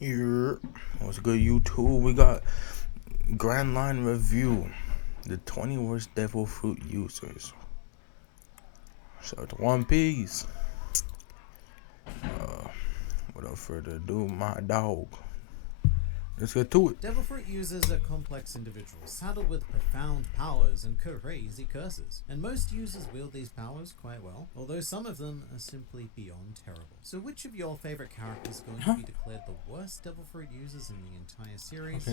Yeah, what's good, YouTube? We got Grand Line Review, the 20 worst devil fruit users. Shout out to One Piece. Without further ado, my dog. Let's get to it. Devil fruit users are complex individuals, saddled with profound powers and crazy curses, and most users wield these powers quite well, although some of them are simply beyond terrible. So which of your favorite characters is going to be declared the worst devil fruit users in the entire series?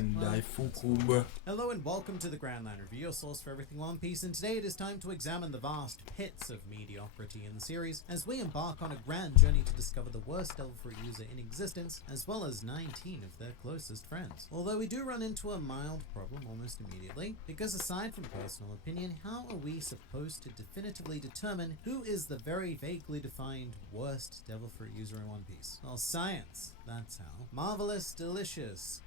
Hello and welcome to the Grand Line Review, your source for everything One Piece, and today it is time to examine the vast pits of mediocrity in the series as we embark on a grand journey to discover the worst devil fruit user in existence, as well as 19 of their closest friends. Although we do run into a mild problem almost immediately, because aside from personal opinion, how are we supposed to definitively determine who is the very vaguely defined worst devil fruit user in One Piece? Well, science, that's how. Marvelous, delicious,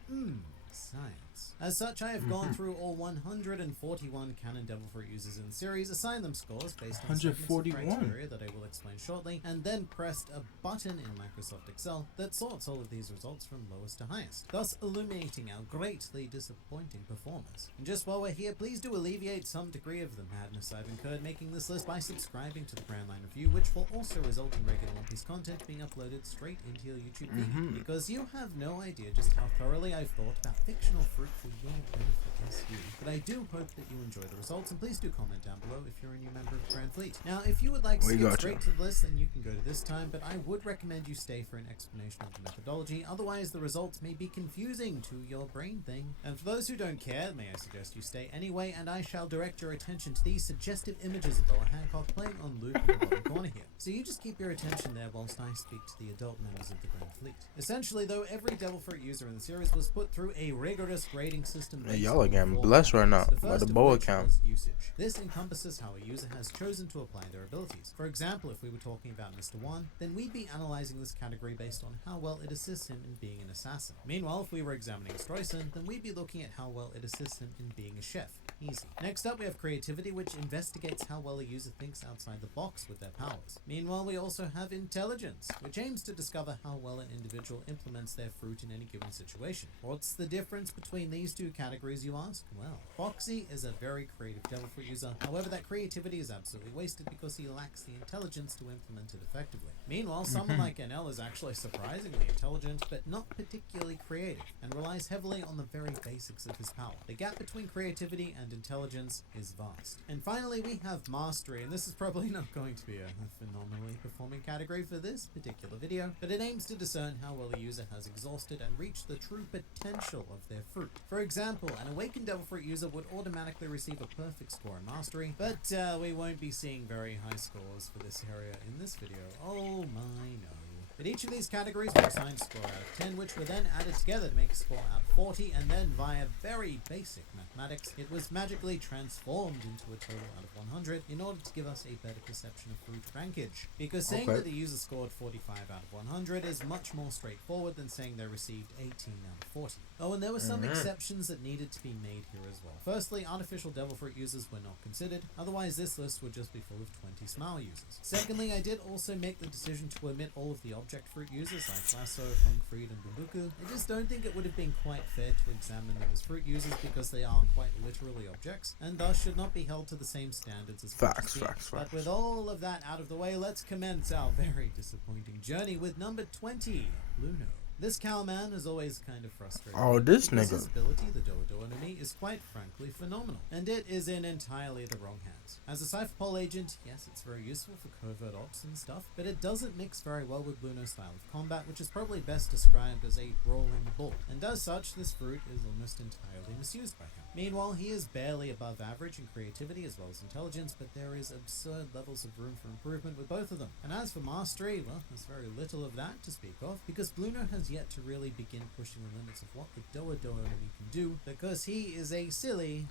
science. As such, I have gone through all 141 canon devil fruit users in the series, assigned them scores based on segments of criteria that I will explain shortly, and then pressed a button in Microsoft Excel that sorts all of these results from lowest to highest, thus illuminating our greatly disappointing performers. And just while we're here, please do alleviate some degree of the madness I've incurred making this list by subscribing to the Grand Line Review, which will also result in regular One Piece content being uploaded straight into your YouTube feed, because you have no idea just how thoroughly I've thought about fictional fruit for your benefit as you. But I do hope that you enjoy the results, and please do comment down below if you're a new member of Grand Fleet. Now, if you would like to skip straight to the list, then you can go to this time, but I would recommend you stay for an explanation of the methodology, otherwise the results may be confusing to your brain thing. And for those who don't care, may I suggest you stay anyway, and I shall direct your attention to these suggestive images of Boa Hancock playing on loop in the bottom corner here. So you just keep your attention there whilst I speak to the adult members of the Grand Fleet. Essentially, though, every devil fruit user in the series was put through a rigorous grading system. Hey, y'all are getting blessed right now by the Boa account. Usage. This encompasses how a user has chosen to apply their abilities. For example, if we were talking about Mr. One, then we'd be analyzing this category based on how well it assists him in being an assassin. Meanwhile, if we were examining Stroyson, then we'd be looking at how well it assists him in being a chef. Easy. Next up, we have creativity, which investigates how well a user thinks outside the box with their powers. Meanwhile, we also have intelligence, which aims to discover how well an individual implements their fruit in any given situation. What's the difference between these two categories, you ask? Well, Foxy is a very creative devil fruit user, however that creativity is absolutely wasted because he lacks the intelligence to implement it effectively. Meanwhile, someone like NL is actually surprisingly intelligent, but not particularly creative, and relies heavily on the very basics of his power. The gap between creativity and intelligence is vast. And finally, we have mastery, and this is probably not going to be a phenomenally performing category for this particular video, but it aims to discern how well a user has exhausted and reached the true potential of their fruit. For example, an awakened devil fruit user would automatically receive a perfect score in mastery, but we won't be seeing very high scores for this area in this video. Oh my no. But each of these categories were assigned a score out of 10, which were then added together to make a score out of 40, and then via very basic mathematics, it was magically transformed into a total out of 100 in order to give us a better perception of fruit rankage. Because saying that the user scored 45 out of 100 is much more straightforward than saying they received 18 out of 40. Oh, and there were some exceptions that needed to be made here as well. Firstly, artificial devil fruit users were not considered, otherwise this list would just be full of 20 smile users. Secondly, I did also make the decision to omit all of the object fruit users like Lasso, Fungfried, and Bunduku. I just don't think it would have been quite fair to examine them as fruit users because they are quite literally objects, and thus should not be held to the same standards as facts. But with all of that out of the way, let's commence our very disappointing journey with number 20, Luno. This cowman is always kind of frustrating. Oh, this nigga. His ability, the Dodo enemy, is quite frankly phenomenal, and it is in entirely the wrong hands. As a Cypher Pol agent, yes, it's very useful for covert ops and stuff, but it doesn't mix very well with Luno's style of combat, which is probably best described as a rolling bull, and as such, this fruit is almost entirely misused by him. Meanwhile, he is barely above average in creativity as well as intelligence, but there is absurd levels of room for improvement with both of them. And as for mastery, well, there's very little of that to speak of, because Bluno has yet to really begin pushing the limits of what the Doa enemy can do, because he is a silly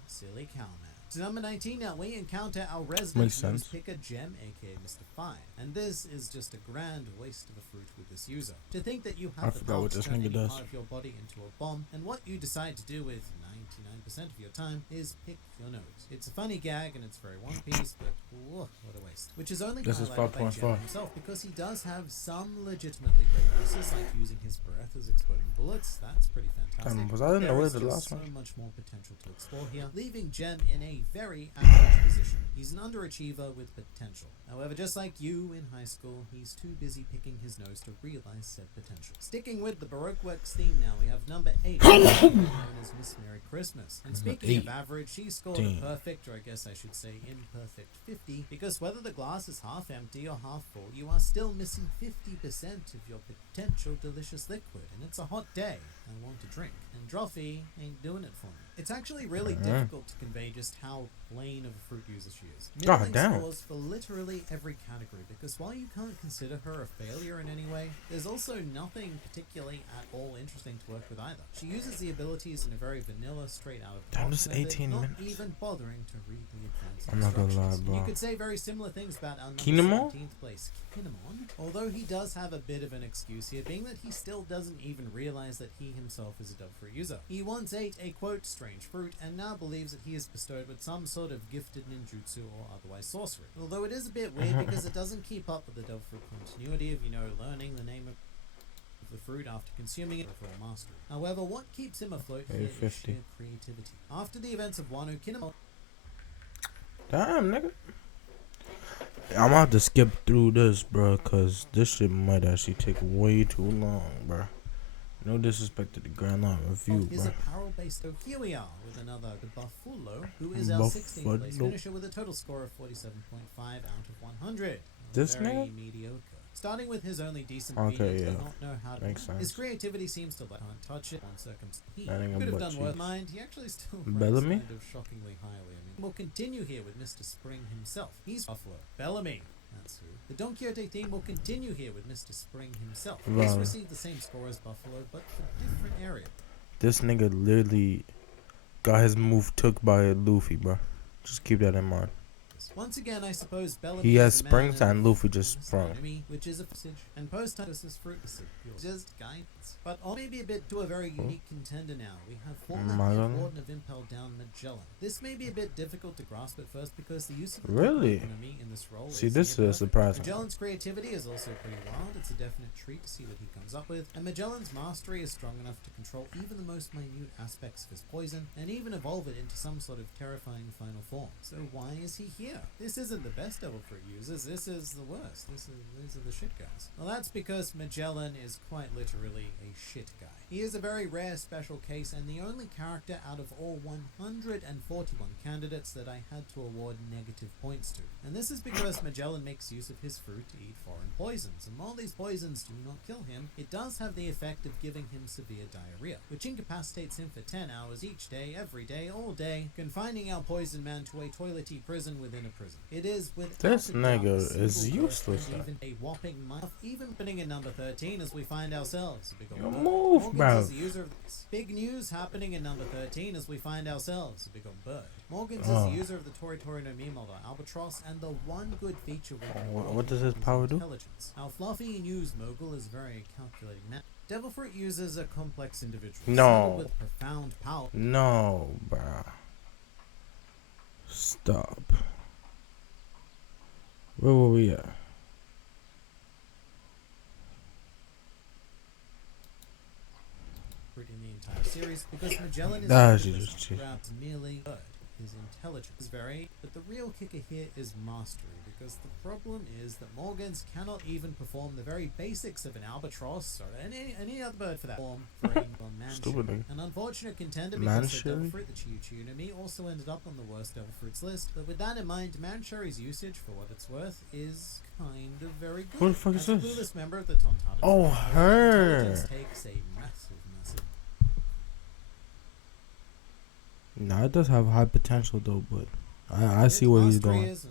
cowman. To number 19 now, we encounter our resident picker Gem, aka Mr. 5. And this is just a grand waste of a fruit with this user. To think that you have the power to turn any part of your body into a bomb, and what you decide to do with 99% of your time is pick your nose. It's a funny gag and it's very One Piece, but whoa, what a waste. Which is only This is highlighted by 5.5. Jen himself because he does have some legitimately great uses, like using his breath as exploding bullets. That's pretty fantastic. Because I didn't know There where is the just last so one. much more potential to explore here, leaving Jen in a very average position. He's an underachiever with potential. However, just like you in high school, he's too busy picking his nose to realize said potential. Sticking with the Baroque Works theme now, we have number 8, known as Miss Merry Christmas. And speaking of average, she scored a perfect, or I guess I should say imperfect 50, because whether the glass is half empty or half full, you are still missing 50% of your potential delicious liquid. And it's a hot day. I want to drink. And Drophy ain't doing it for me. It's actually really difficult to convey just how plain of a fruit user she is. God Middling damn. scores for literally every category, because while you can't consider her a failure in any way, there's also nothing particularly at all interesting to work with either. She uses the abilities in a very vanilla, straight out of the Damn, box this is method, 18 not minutes. even bothering to read the advanced I'm not gonna lie, instructions. bro. You could say very similar things about our number Kinemon? 17th place, Kinemon, although he does have a bit of an excuse here, being that he still doesn't even realize that he himself is a Devil Fruit user. He once ate a quote strange fruit and now believes that he is bestowed with some sort of gifted ninjutsu or otherwise sorcery. Although it is a bit weird because it doesn't keep up with the Devil Fruit continuity of, learning the name of the fruit after consuming it for full mastery. However, what keeps him afloat here is 50. sheer creativity. After the events of Wano, Kinemon Damn, nigga. I'm gonna have to skip through this, bro, because this shit might actually take way too long, bro. No disrespect to the Grand Line Review, is bro. apparel-based. So here we are with another Buffalo, who is our 16th place Buffalo. finisher with a total score of 47.5 out of 100. This Very nigga? mediocre. Starting with his only decent Okay, video, yeah. does not know how to. Makes sense. His creativity seems to let can't touch it on circumstance. He That ain't could have butt done worse. cheeks. Mind, he actually still ranks Bellamy? kind of shockingly highly. We'll continue here with Mr. Spring himself. He's Buffalo. Bellamy. That's who. The Don Quixote theme will continue here with Mr. Spring himself. He's Wow. received the same score as Buffalo, but for different area. This nigga literally got his move took by Luffy, bro. Just keep that in mind. Once again, I suppose Bellamy He has is a man springs of and Luffy just his sprung. enemy, which is a passage, and post-time this is fruit just guidance. But on maybe a bit to a very unique contender now. We have former Magellan? Warden of Impel Down, Magellan. This may be a bit difficult to grasp at first because the use of the Really? economy in this role See, is this near is perfect. surprising. Magellan's creativity is also pretty wild. It's a definite treat to see what he comes up with. And Magellan's mastery is strong enough to control even the most minute aspects of his poison and even evolve it into some sort of terrifying final form. So why is he here? This isn't the best Devil Fruit users. This is the worst. These are the shit guys. Well, that's because Magellan is quite literally a shit guy. He is a very rare special case and the only character out of all 141 candidates that I had to award negative points to. And this is because Magellan makes use of his fruit to eat foreign poisons, and while these poisons do not kill him, it does have the effect of giving him severe diarrhea, which incapacitates him for 10 hours each day, every day, all day, confining our poison man to a toilety prison within a prison. It is with This nigga is useless. even a whopping month, even putting in number 13 as we find ourselves. Yo, move, bro. Is the user of big news happening in number 13 as we find ourselves a big old bird. Morgans is the user of the Tori Tori no Mi model Albatross, and the one good feature with What does his power do? Intelligence. Our fluffy news mogul is very calculating man. Devil Fruit users are complex individuals. No. Some with profound power. No, bro. Stop. Where were we at? In the entire series because Magellan is That's useless just cheap. grabs merely good. His intelligence is very, but the real kicker here is mastery, because the problem is that Morgans cannot even perform the very basics of an albatross or any other bird for that form for a Stupid nigga. An unfortunate contender because the Devil Mancherry? Fruit, the Chiu no Mi, also ended up on the worst Devil Fruits list. But with that in mind, Mancherry's usage, for what it's worth, is kind of very good. Who the fuck As is a this? clueless member of the Tontata Oh, family, her. intelligence takes a massive. Nah, it does have high potential though, but I see where he's going. It's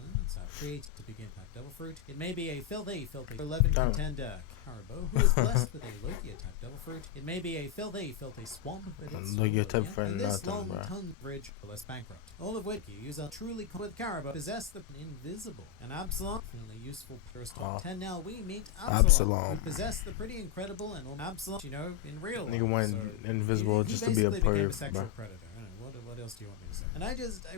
created to begin type Devil Fruit. It may be a filthy 11 Damn. contender Caribou who is blessed with a Logia type Devil Fruit. It may be a filthy swamp, but it's Logia type Logia. for And this nothing, long bruh. tongue bridge or less bankrupt. All of which you use are truly with Caribou possess the invisible. And Absalom, definitely useful first Oh. 10 now we meet Absalom. who possess the pretty incredible and Absalom, in real life. Nigga went So invisible he just to be a basically became perv, sexual bruh. predator. What else do you want me to say? And I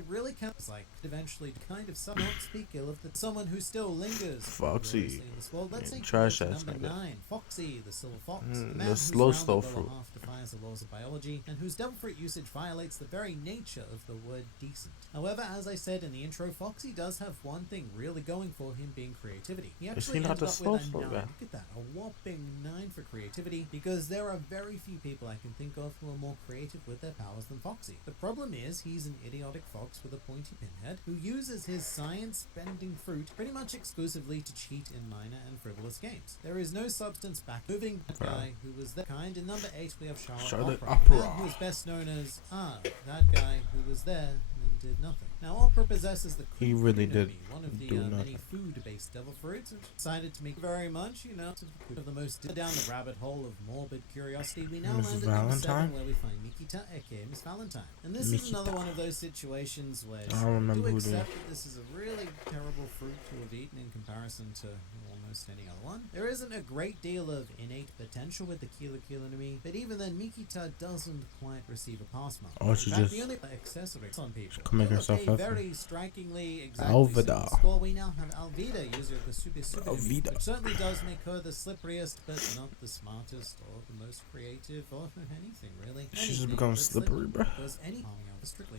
really can't. It's like eventually kind of not speak ill of someone who still lingers. Foxy. In this world. Let's say Trash ass number nigga. 9, Foxy, the silver fox, the man The whose slow rounded slow lower fruit. half defies the laws of biology, and whose devil fruit usage violates the very nature of the word decent. However, as I said in the intro, Foxy does have one thing really going for him, being creativity. He actually not ended the up slow with a slow 9. guy? Look at that, a whopping 9 for creativity, because there are very few people I can think of who are more creative with their powers than Foxy. The problem is, he's an idiotic fox with a pointy pinhead who uses his science-bending fruit pretty much exclusively to cheat in minor and frivolous games. There is no substance back. Moving that guy who was that kind. In number 8, we have Charlotte Opera, Opera. man who is best known as that guy who was there and did nothing. Now, Opera possesses the He really did one of the do many nothing. food-based devil fruits, and decided to make very much, of the most down the rabbit hole of morbid curiosity. We now Miss land at number 7, Valentine? where we find Mikita, aka Miss Valentine. And this is another Mikita. one of those situations where I don't remember do who accept did. that this is a really terrible fruit to have eaten in comparison to almost any other one. There isn't a great deal of innate potential with the Kilo Kilo no Mi, but even then, Mikita doesn't quite receive a pass mark. Oh, she In fact, just the only accessory on people. can make With herself a effing. very strikingly exactly Alvida. similar score, we now have Alvida, user of the Super Alvida. which certainly does make her the slipperiest, but not the smartest or the most creative or anything really. She just Anything becomes but slippery, bruh. Because any strictly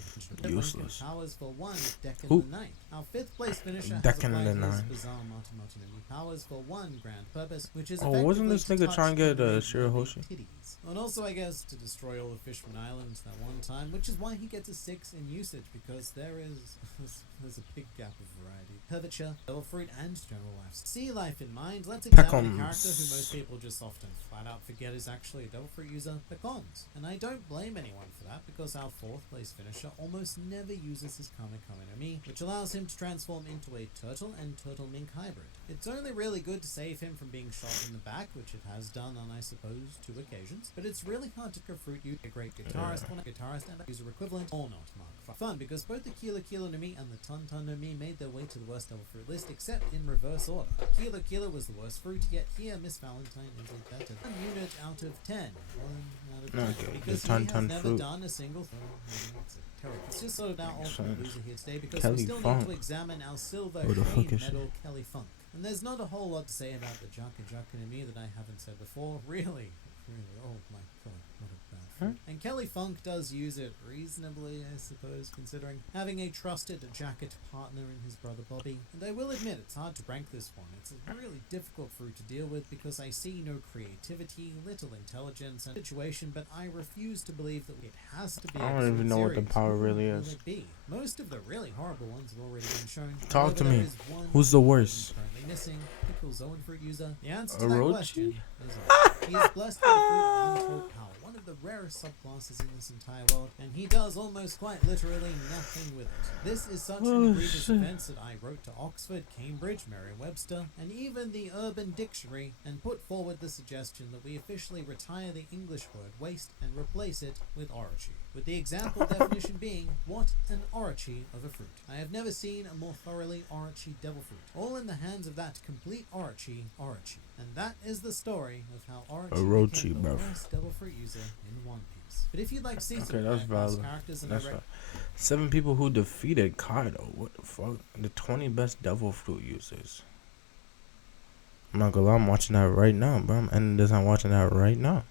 Useless. powers for 1, Deck in Who? the 9. Our 5th place finisher has Deck in applied the his 9. bizarre Marty no Mi powers for 1 grand purpose, which is Oh, wasn't effectively this to nigga touch trying to get, and make Shirahoshi? titties. And also, I guess, to destroy all of Fishman Island that one time, which is why he gets a 6 in usage, because there's a big gap of variety. Curvature, devil fruit, and general life. Sea life in mind, let's examine a character who most people just often flat out forget is actually a devil fruit user, Pecons. And I don't blame anyone for that, because our 4th place finisher almost never uses his Kame Kame no Mi, which allows him to transform into a turtle and turtle mink hybrid. It's only really good to save him from being shot in the back, which it has done on, I suppose, 2 occasions, but it's really hard to fruit you a great guitarist, and a user equivalent, or not. Mark fun, because both the Kilo Kilo no Mi and the Ton Ton no Mi made their way to the worst devil fruit list, except in reverse order. Kilo Kilo was the worst fruit, yet here Miss Valentine is a better. 1 unit out of 10. 1 out of 10. Okay, Because the Ton he has Ton never fruit. done a single thing. Terrible. It's just sort of our ultimate Excellent. loser here today, because Kelly we still Funk. need to examine our silver Who the fuck Shane is she? medal Kelly Funk. And there's not a whole lot to say about the Jaka Jaka no Mi that I haven't said before. Really, oh my god, what a bad fruit. And Kelly Funk does use it reasonably, I suppose, considering having a trusted jacket partner in his brother Bobby. And I will admit, it's hard to rank this one. It's a really difficult fruit to deal with, because I see no creativity, little intelligence and situation, but I refuse to believe that it has to be I a don't even fruit know what the series. power Who really will is. it be? Most of the really horrible ones have already been shown. Talk to However, there me. is one Who's the worst? currently missing. Pickle Zoan fruit user. The answer to that Orochi? question is Orochi. He is blessed with a fruit of untold power, one of the rarest subclasses in this entire world, and he does almost quite literally nothing with it. This is such Oh, an egregious shit. offense that I wrote to Oxford, Cambridge, Merriam-Webster, and even the Urban Dictionary, and put forward the suggestion that we officially retire the English word waste and replace it with orochi, with the example definition being, what an orochi of a fruit. I have never seen a more thoroughly orochi devil fruit, all in the hands of that complete orochi. And that is the story of how Orochi became the bruv. worst devil fruit user in One Piece. But if you'd like to see some Okay, that's of my past valid. characters and That's I right. 7 people who defeated Kaido. What the fuck? The 20 best devil fruit users. I'm not gonna lie, I'm watching that right now, bro. I'm ending this. I'm watching that right now.